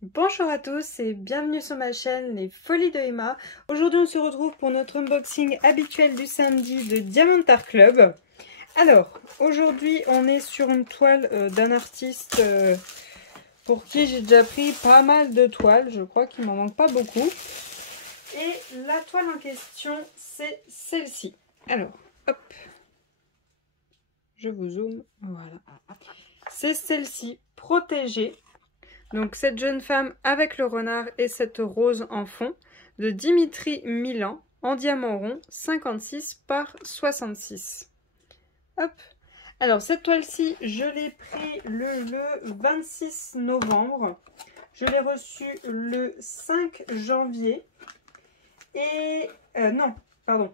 Bonjour à tous et bienvenue sur ma chaîne Les Folies de Emma. Aujourd'hui on se retrouve pour notre unboxing habituel du samedi de Diamond Art Club. Alors aujourd'hui on est sur une toile d'un artiste pour qui j'ai déjà pris pas mal de toiles. Je crois qu'il m'en manque pas beaucoup. Et la toile en question c'est celle-ci. Alors hop, je vous zoome, voilà. C'est celle-ci, Protégée. Donc cette jeune femme avec le renard et cette rose en fond de Dimitri Milan en diamant rond 56 par 66. Hop. Alors cette toile-ci, je l'ai pris le 26 novembre. Je l'ai reçue le 5 janvier. Et non, pardon.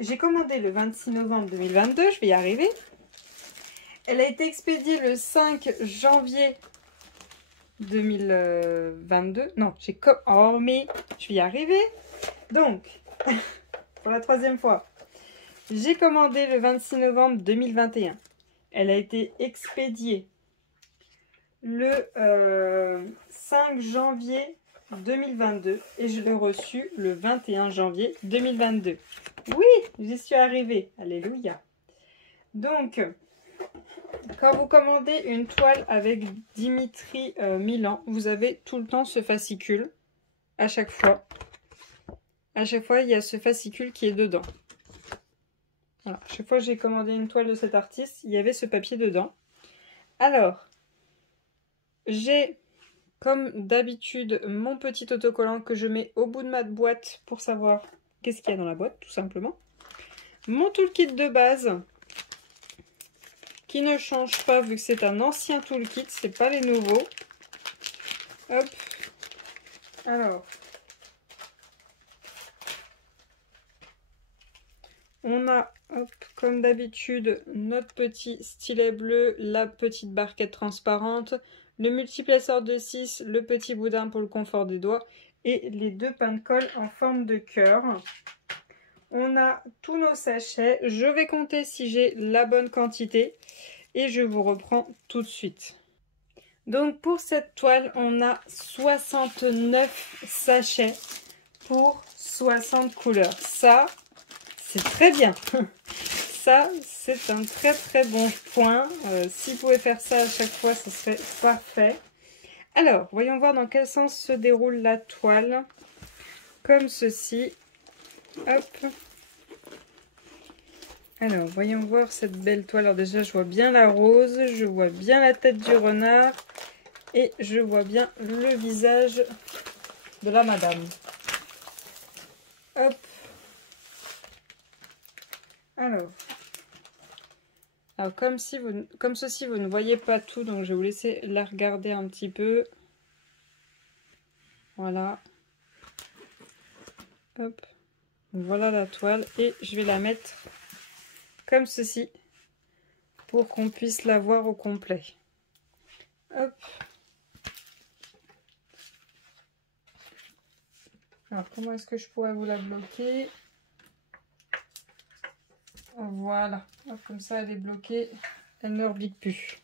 J'ai commandé le 26 novembre 2022, je vais y arriver. Elle a été expédiée le 5 janvier 2022. Non, oh, mais je vais y arriver. Donc, pour la troisième fois, j'ai commandé le 26 novembre 2021. Elle a été expédiée le 5 janvier 2022 et je l'ai reçue le 21 janvier 2022. Oui, j'y suis arrivée. Alléluia. Donc, quand vous commandez une toile avec Dimitri Milan, vous avez tout le temps ce fascicule. À chaque fois, il y a ce fascicule qui est dedans. Voilà. Chaque fois que j'ai commandé une toile de cet artiste, il y avait ce papier dedans. Alors, j'ai, comme d'habitude, mon petit autocollant que je mets au bout de ma boîte pour savoir qu'est-ce qu'il y a dans la boîte, tout simplement. Mon toolkit de base, qui ne change pas vu que c'est un ancien toolkit, c'est pas les nouveaux. Hop. Alors, on a, hop, comme d'habitude, notre petit stylet bleu, la petite barquette transparente, le multiplaceur de 6, le petit boudin pour le confort des doigts et les deux pains de colle en forme de cœur. On a tous nos sachets. Je vais compter si j'ai la bonne quantité. Et je vous reprends tout de suite. Donc pour cette toile, on a 69 sachets pour 60 couleurs. Ça, c'est très bien. Ça, c'est un très très bon point. Si vous pouvez faire ça à chaque fois, ce serait parfait. Alors, voyons voir dans quel sens se déroule la toile. Comme ceci. Hop. Alors, voyons voir cette belle toile. Alors déjà, je vois bien la rose, je vois bien la tête du renard et je vois bien le visage de la madame. Hop. Alors comme ceci, vous ne voyez pas tout, donc je vais vous laisser la regarder un petit peu. Voilà. Hop. Voilà la toile et je vais la mettre comme ceci pour qu'on puisse la voir au complet. Hop. Alors comment est-ce que je pourrais vous la bloquer? Voilà, comme ça elle est bloquée, elle ne rebique plus.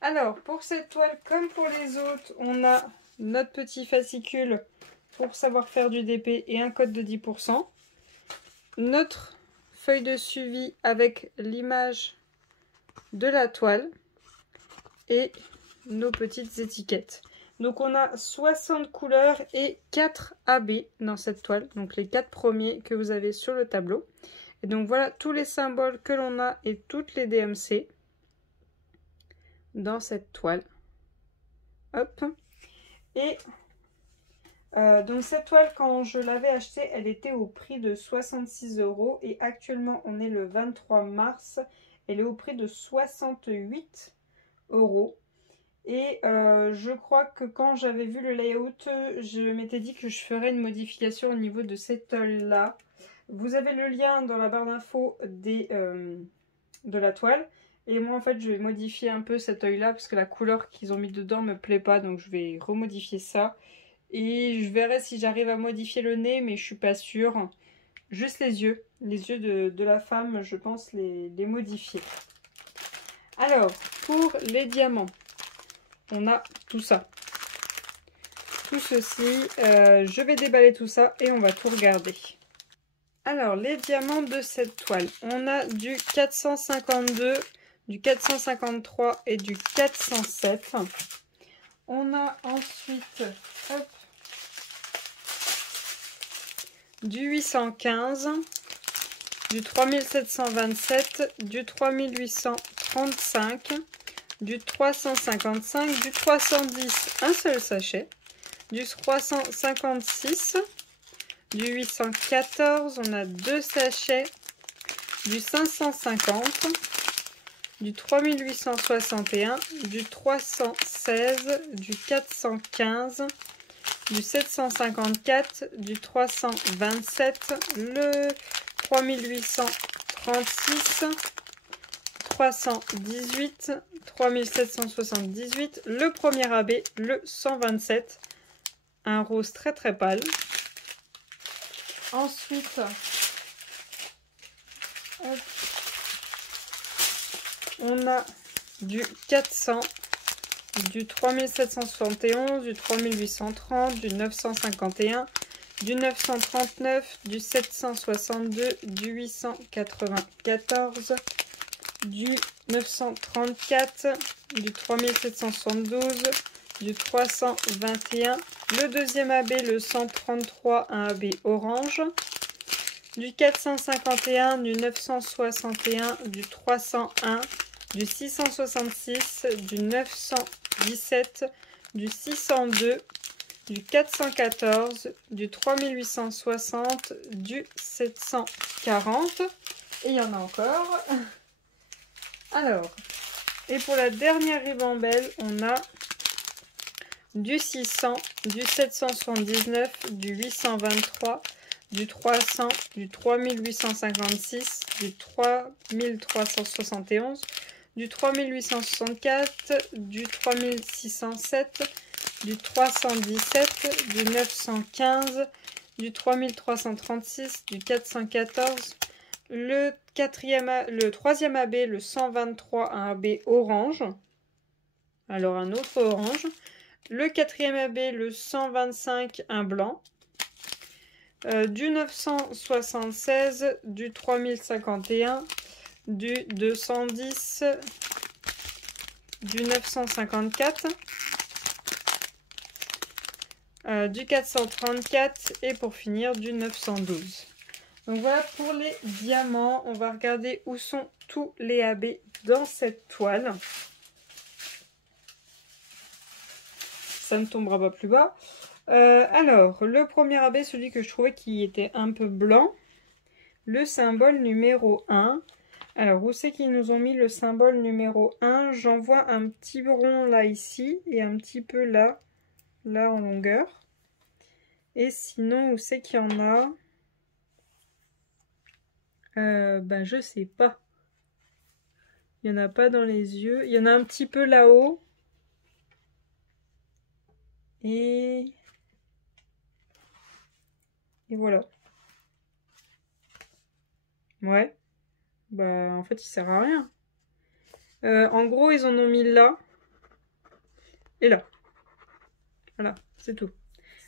Alors pour cette toile comme pour les autres, on a notre petit fascicule pour savoir faire du DP et un code de 10%. Notre feuille de suivi avec l'image de la toile et nos petites étiquettes. Donc on a 60 couleurs et 4 AB dans cette toile, donc les 4 premiers que vous avez sur le tableau. Et donc voilà tous les symboles que l'on a et toutes les DMC dans cette toile. Hop. Et donc cette toile, quand je l'avais achetée, elle était au prix de 66 € et actuellement on est le 23 mars, elle est au prix de 68 €. Et je crois que quand j'avais vu le layout, je m'étais dit que je ferais une modification au niveau de cette toile là. Vous avez le lien dans la barre d'infos de la toile. Et moi en fait je vais modifier un peu cet œil là parce que la couleur qu'ils ont mis dedans me plaît pas. Donc je vais remodifier ça. Et je verrai si j'arrive à modifier le nez, mais je suis pas sûre. Juste les yeux de la femme, je pense les modifier. Alors pour les diamants, on a tout ça. tout ceci. Je vais déballer tout ça et on va tout regarder. Alors, les diamants de cette toile. On a du 452, du 453 et du 407. On a ensuite hop, du 815, du 3727, du 3835, du 355, du 310, un seul sachet, du 356, du 814, on a 2 sachets, du 550, du 3861, du 316, du 415, du 754, du 327, le 3836, 318, 3778, le premier AB, le 127, un rose très très pâle. Ensuite, hop, on a du 400, du 3771, du 3830, du 951, du 939, du 762, du 894, du 934, du 3772, du 321, le deuxième AB, le 133, un AB orange, du 451, du 961, du 301, du 666, du 917, du 602, du 414, du 3860, du 740, et il y en a encore. Alors, et pour la dernière ribambelle, on a du 600, du 779, du 823, du 300, du 3856, du 3371, du 3864, du 3607, du 317, du 915, du 3336, du 414, le troisième AB, le 123, un AB orange, alors un autre orange, le quatrième AB, le 125, un blanc, du 976, du 3051, du 210, du 954, du 434 et pour finir du 912. Donc voilà pour les diamants. On va regarder où sont tous les AB dans cette toile. Ça ne tombera pas plus bas. Alors, le premier AB, celui que je trouvais qui était un peu blanc, le symbole numéro 1. Alors, où c'est qu'ils nous ont mis le symbole numéro 1? J'en vois un petit rond là, ici, et un petit peu là, là en longueur. Et sinon, où c'est qu'il y en a? Ben, je sais pas. Il n'y en a pas dans les yeux. Il y en a un petit peu là-haut. Et voilà. Ouais. Bah, en fait, il sert à rien. En gros, ils en ont mis là. Et là. Voilà, c'est tout.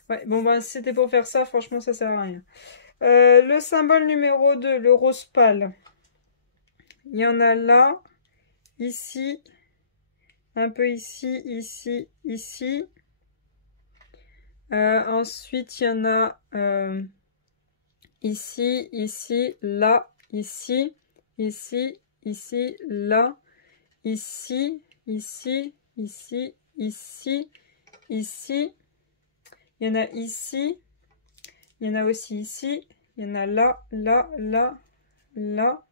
Ouais, bon, bah, c'était pour faire ça. Franchement, ça sert à rien. Le symbole numéro 2, le rose pâle. Il y en a là, ici, un peu ici, ici, ici. Ensuite, il y en a ici, ici, là, ici, ici, ici, là, ici, ici, ici, ici, ici. Il y en a ici. Il y en a aussi ici. Il y en a là, là, là, là.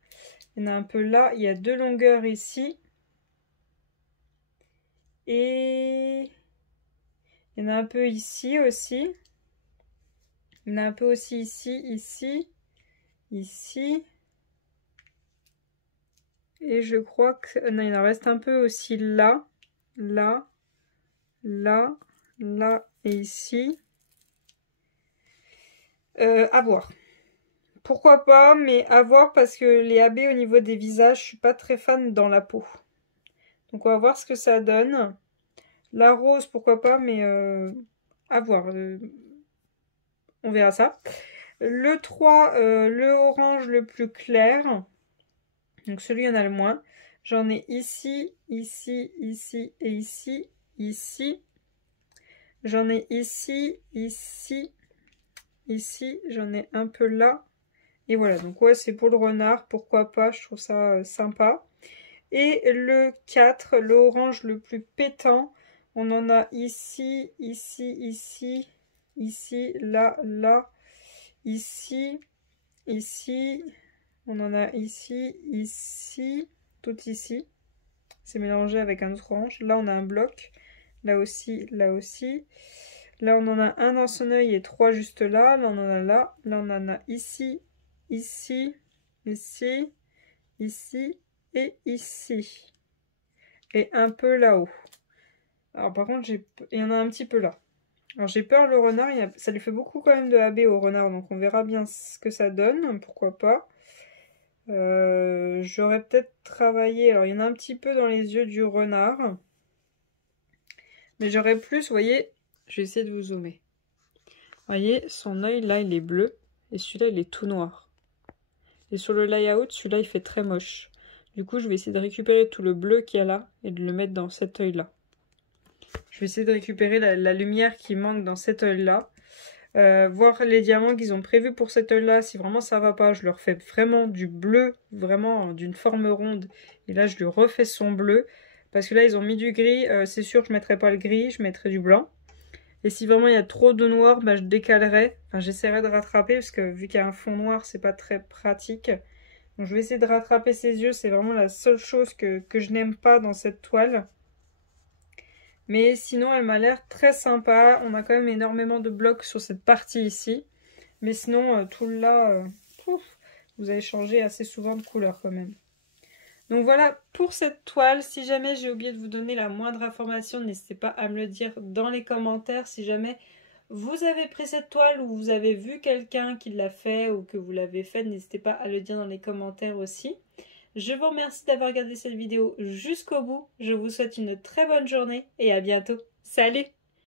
Il y en a un peu là. Il y a 2 longueurs ici. Et il y en a un peu ici aussi. Il y en a un peu aussi ici, ici, ici. Et je crois que... Non, il en reste un peu aussi là, là, là, là et ici. À voir. Pourquoi pas, mais à voir parce que les AB au niveau des visages, je suis pas très fan dans la peau. Donc on va voir ce que ça donne. La rose, pourquoi pas, mais à voir. On verra ça. Le 3, le orange le plus clair. Donc celui, il y en a le moins. J'en ai ici, ici, ici et ici, ici. J'en ai ici, ici, ici. J'en ai un peu là. Et voilà, donc ouais, c'est pour le renard. Pourquoi pas, je trouve ça sympa. Et le 4, le orange le plus pétant. On en a ici, ici, ici, ici, là, là, ici, ici. On en a ici, ici, tout ici. C'est mélangé avec un autre orange. Là, on a un bloc. Là aussi, là aussi. Là, on en a un dans son œil et 3 juste là. Là, on en a là. Là, on en a ici, ici, ici, ici et ici. Et un peu là-haut. Alors, par contre, il y en a un petit peu là. Alors, j'ai peur, le renard, ça lui fait beaucoup quand même de AB au renard. Donc, on verra bien ce que ça donne. Pourquoi pas. J'aurais peut-être travaillé. Alors, il y en a un petit peu dans les yeux du renard. Mais j'aurais plus, vous voyez, je vais essayer de vous zoomer. Vous voyez, son œil là, il est bleu. Et celui-là, il est tout noir. Et sur le layout, celui-là, il fait très moche. Du coup, je vais essayer de récupérer tout le bleu qu'il y a là et de le mettre dans cet œil-là. Je vais essayer de récupérer la lumière qui manque dans cet œil-là. Voir les diamants qu'ils ont prévus pour cet œil-là. Si vraiment ça va pas, je leur fais vraiment du bleu, vraiment d'une forme ronde. Et là, je lui refais son bleu. Parce que là, ils ont mis du gris. C'est sûr que je ne mettrai pas le gris, je mettrai du blanc. Et si vraiment il y a trop de noir, bah, je décalerai. Enfin, j'essaierai de rattraper parce que vu qu'il y a un fond noir, c'est pas très pratique. Donc je vais essayer de rattraper ses yeux. C'est vraiment la seule chose que je n'aime pas dans cette toile. Mais sinon, elle m'a l'air très sympa. On a quand même énormément de blocs sur cette partie ici. Mais sinon, tout là, vous avez changé assez souvent de couleur quand même. Donc voilà pour cette toile. Si jamais j'ai oublié de vous donner la moindre information, n'hésitez pas à me le dire dans les commentaires. Si jamais vous avez pris cette toile ou vous avez vu quelqu'un qui l'a fait ou que vous l'avez fait, n'hésitez pas à le dire dans les commentaires aussi. Je vous remercie d'avoir regardé cette vidéo jusqu'au bout. Je vous souhaite une très bonne journée et à bientôt. Salut!